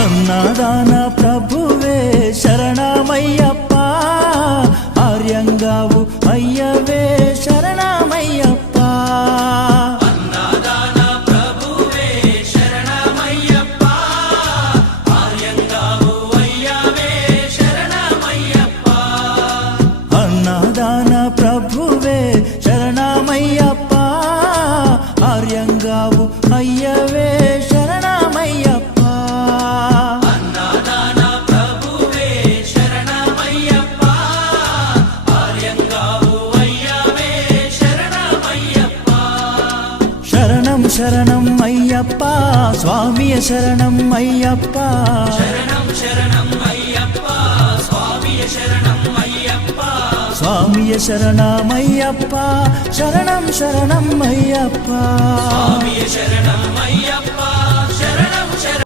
అన్నదాన ప్రభువే శరణమయ్యప్ప, ఆర్యంగావు అయ్యవే శరణమయ్యప్ప. అన్నదాన ప్రభువే శరణమయ్యప్ప, ఆర్యంగావు అయ్యవే శరణమయ్యప్ప. అన్నదాన ప్రభువే శరణమయ్యప్ప, ఆర్యంగావు అయ్యవే శరణమయ్యప్ప. అన్నదాన ప్రభువే శరణమయ్యప్ప, ఆర్యంగావు అయ్యవే శరణమయ్యప్ప. శరణం శరణం అయ్యప్ప, స్వామియ శరణం అయ్యప్ప. శరణం శరణం అయ్యప్ప, స్వామియ శరణం అయ్యప్ప. స్వామియ శరణమయ్యప్ప, శరణం శరణం అయ్యప్ప. స్వామియ శరణం అయ్యప్ప.